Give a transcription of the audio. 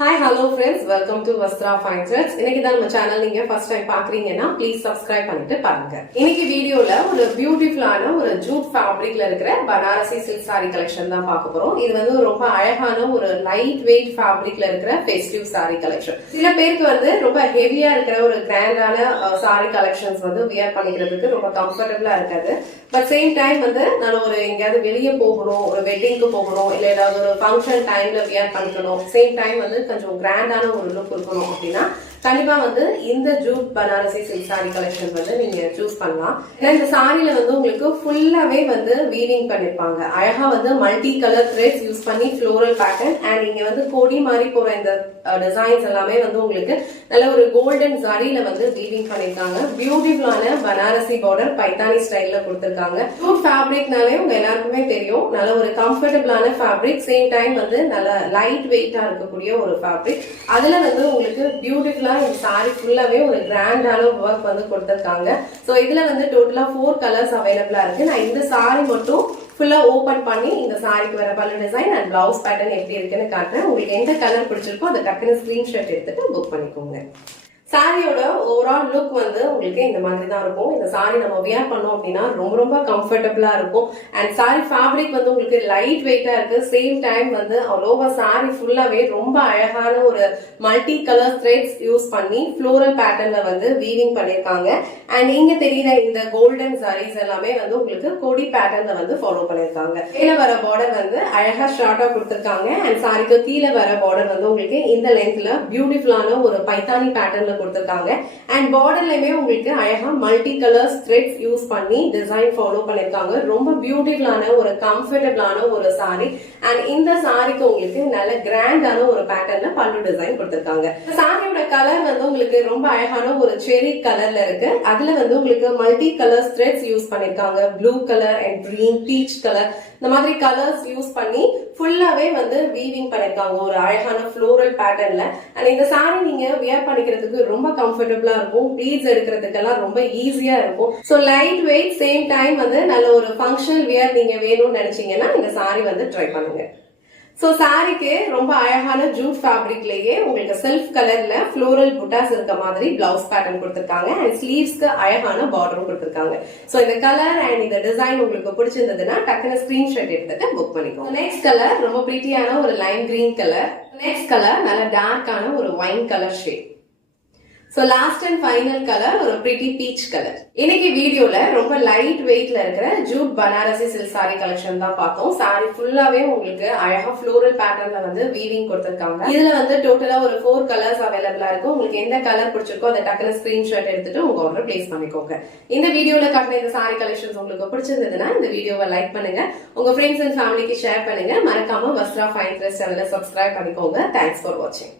Hi, hello friends. Welcome to Vastra Fine Threads. இன்னைக்கு தான் நம்ம சேனல் நீங்க ஃபர்ஸ்ட் டைம் பாக்குறீங்கன்னா ப்ளீஸ் சப்ஸ்கிரைப் பண்ணிட்டு பாருங்க. இன்னைக்கு வீடியோல ஒரு பியூட்டிஃபுல்லான ஒரு ஜூட் ஃபேப்ரிக்ல இருக்கிற பனாரசி சில்க் சாரி கலெக்ஷன் தான் பார்க்க போறோம். இது வந்து ரொம்ப அழகான ஒரு லைட் வெயிட் ஃபேப்ரிக்ல இருக்கிற ஃபெஸ்டிவ் சாரி கலெக்ஷன். சில பேருக்கு வந்து ரொம்ப ஹெவியா இருக்கிற ஒரு கிராண்டான சாரி கலெக்ஷன்ஸ் வந்து வியர் பண்ணிக்கிறதுக்கு ரொம்ப கம்ஃபர்டபுளா இருக்காது. பட் சேம் டைம் வந்து நான் ஒரு எங்கேயாவது வெளியே போகணும், ஒரு வெட்டிங்க்கு போகணும், இல்ல ஏதாவது ஒரு ஃபங்க்ஷன் டைம்ல வியர் பண்ணிக்கணும், சேம் டைம் வந்து கொஞ்சம் கிராண்டான ஒரு லுக் இருக்கணும் அப்படின்னா கண்டிப்பா வந்து இந்த jute Banarasi silk sari collection வந்து நீங்க சூஸ் பண்ணலாம். ஏன்னா இந்த சாரியில வந்து உங்களுக்கு ஃபுல்லாவே வந்து வீவிங் பண்ணிருப்பாங்க. அழகா வந்து மல்டி கலர் த்ரெட்ஸ் யூஸ் பண்ணி ஃப்ளோரல் பேட்டர்ன் அண்ட் இங்க வந்து கொடி மாதிரி போற இந்த டிசைன்ஸ் எல்லாமே வந்து உங்களுக்கு நல்ல ஒரு கோல்டன் சாரியில வந்து வீவிங் பண்ணிருக்காங்க. பியூட்டிஃபுல்லான பனாரசி பார்டர் பைத்தானி ஸ்டைல்ல கொடுத்திருக்காங்க. ஜூட் ஃபேப்ரிக்னாலே உங்க எல்லாருக்குமே தெரியும், நல்ல ஒரு கம்ஃபர்டபுளான ஃபேப்ரிக், சேம் டைம் வந்து நல்ல லைட் வெயிட்டா இருக்கக்கூடிய ஒரு ஃபேப்ரிக். அதுல வந்து உங்களுக்கு பியூட்டிஃபுல்லா இந்த சாரி ஃபுல்லாவே ஒரு கிராண்டான ஒர்க் வந்து கொடுத்திருக்காங்க. சோ இதுல வந்து டோட்டலா 4 கலர்ஸ் அவைலபிளா இருக்கு. நான் இந்த சாரி மட்டும் ஃபுல்லா ஓபன் பண்ணி இந்த சாரிக்கு வர பல்லு டிசைன் அண்ட் பிளவுஸ் பேட்டர்ன் எப்படி இருக்குன்னு காட்டுறேன். உங்களுக்கு எந்த கலர் பிடிச்சிருக்கோ அதை டக்குனு ஸ்கிரீன்ஷாட் எடுத்துட்டு புக் பண்ணிக்கோங்க. சாரியோட ஓவரால் லுக் வந்து உங்களுக்கு இந்த மாதிரி தான் இருக்கும். இந்த சாரி நம்ம வியர் பண்ணோம் அப்படின்னா ரொம்ப ரொம்ப கம்ஃபர்டபுளா இருக்கும். அண்ட் சாரி ஃபேப்ரிக் வந்து உங்களுக்கு லைட் வெயிட்டா இருக்கு. சேம் டைம் வந்து அவ்வளோவா சாரி ஃபுல்லாவே ரொம்ப அழகான ஒரு மல்டி கலர் த்ரெட்ஸ் யூஸ் பண்ணி ஃப்ளோரல் பேட்டர்ன்ல வந்து வீவிங் பண்ணிருக்காங்க. அண்ட் இங்க தெரியுற இந்த கோல்டன் சாரீஸ் எல்லாமே வந்து உங்களுக்கு கொடி பேட்டர்ன்ல வந்து ஃபாலோ பண்ணிருக்காங்க. கீழே வர பார்டர் வந்து அழகா ஷார்ட்டா கொடுத்திருக்காங்க. அண்ட் சாரிக்கு கீழே வர பார்டர் வந்து உங்களுக்கு இந்த லென்த்ல பியூட்டிஃபுல்லான ஒரு பைத்தானி பேட்டர்ன்ல கொடுத்திருக்காங்க. அண்ட் பார்டர்லயுமே உங்களுக்கு அழகா மல்டி கலர்ஸ் த்ரெட்ஸ் யூஸ் பண்ணி டிசைன் ஃபாலோ பண்ணிருக்காங்க. ரொம்ப பியூட்டிஃபுல்லான ஒரு கம்ஃபர்டபுளான ஒரு சாரி. அண்ட் இந்த சாரிக்கு உங்களுக்கு நல்ல கிராண்டான ஒரு பேட்டர்ன்ல பல்லு டிசைன் கொடுத்திருக்காங்க. சாரியோட கலர் வந்து உங்களுக்கு ரொம்ப அழகான ஒரு செரி கலர்ல இருக்கு. அதுல வந்து உங்களுக்கு மல்டி கலர்ஸ் த்ரெட்ஸ் யூஸ் பண்ணிருக்காங்க. Blue colour and green, peach colour, இந்த மாதிரி கலர்ஸ் யூஸ் பண்ணி ஃபுல்லாவே வந்து வீவிங் பண்ணிருக்காங்க ஒரு அழகான ஃப்ளோரல் பேட்டர்ன்ல. அண்ட் இந்த சாரி நீங்க வியர் பண்ணிக்கிறதுக்கு ரொம்ப கம்ஃபர்டபுளா இருக்கும். பீட்ஸ் எடுக்கிறதுக்கெல்லாம் ரொம்ப ஈஸியா இருக்கும். So light weight, same time வந்து நல்ல ஒரு ஃபங்க்ஷனல் வியர் நீங்க வேணும்னு நினைச்சீங்கன்னா இந்த சாரி வந்து ட்ரை பண்ணுங்க. சோ சாரிக்கு ரொம்ப அழகான ஜூட் ஃபேப்ரிக்லயே உங்களுக்கு செல்ஃப் கலர்ல ஃப்ளோரல் புட்டாஸ் இருக்க மாதிரி பிளவுஸ் பேட்டர்ன் கொடுத்திருக்காங்க. அண்ட் ஸ்லீவ்ஸ்க்கு அழகான பார்டரும் கொடுத்திருக்காங்க. சோ இந்த கலர் அண்ட் இந்த டிசைன் உங்களுக்கு பிடிச்சிருந்ததுன்னா டக்குனு ஸ்கிரீன்ஷாட் எடுத்துட்டு புக் பண்ணிக்கோங்க. நெக்ஸ்ட் கலர் ரொம்ப பிரிட்டியான ஒரு lime green colour. Next colour நல்ல டார்க்கான ஒரு wine colour shade. So last and final colour ஒரு பிரிட்டி பீச் கலர். இன்னைக்கு வீடியோல ரொம்ப லைட் வெயிட்ல இருக்கிற jute Banarasi silk sari collection தான் பார்த்தோம். சாரி ஃபுல்லாவே உங்களுக்கு அழகா ஃப்ளோரல் பேட்டர்ன்ல வந்து வீவிங் கொடுத்திருக்காங்க. இதுல வந்து டோட்டலா ஒரு 4 கலர்ஸ் அவைலபிளா இருக்கும். உங்களுக்கு எந்த கலர் பிடிச்சிருக்கோ அதை டக்குனு ஸ்கிரீன்ஷாட் எடுத்துட்டு உங்க ஆர்டர் பிளேஸ் பண்ணிக்கோங்க. இந்த வீடியோல காட்டின இந்த சாரி கலெக்ஷன்ஸ் உங்களுக்கு பிடிச்சிருந்ததுன்னா இந்த வீடியோவை லைக் பண்ணுங்க, உங்க ஃப்ரெண்ட்ஸ் அண்ட் ஃபேமிலிக்கு ஷேர் பண்ணுங்க. மறக்காம வஸ்த்ரா ஃபைன் த்ரெட்ஸ் சேனலை சப்ஸ்கிரைப் பண்ணிக்கோங்க. தேங்க்ஸ் ஃபார் வாட்சிங்.